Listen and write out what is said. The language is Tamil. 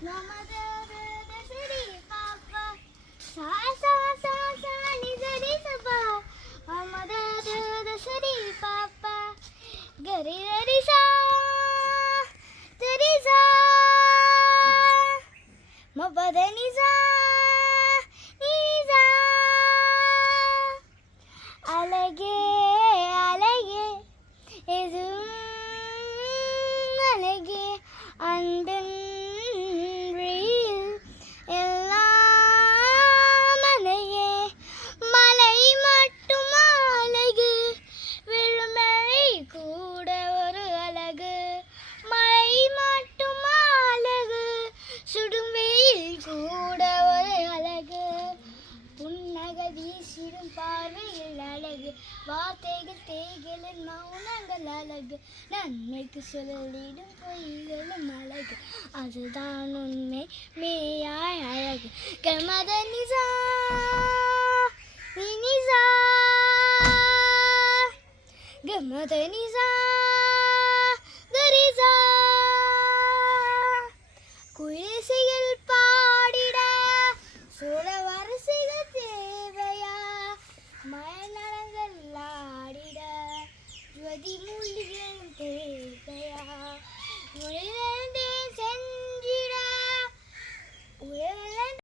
சரி பாப்பா சா சா சா சா நி சரி சபா சரி பாப்பா கரி கரி சா சரி சா மபதனி சா நீ சா அழகே அழகே எதுவும் அழகே அன்பின் எல்லாம் அழகே மலை மட்டும் அழகு விழுமழை கூட ஒரு அழகு மலை மட்டும் அழகு சுடும் வெயில் கூட ஒரு அழகு புன்னகை வீசிடும் பார்வையில் அழகு வார்த்தைகள் தேய்களின் மௌனங்கள் அழகு நன்மைக்கு சொல்லிடும் பொய்களும் அழகு அதுதான் உண்மை மேயாய் அழகு கமத நிசா நிசா கமத நிசா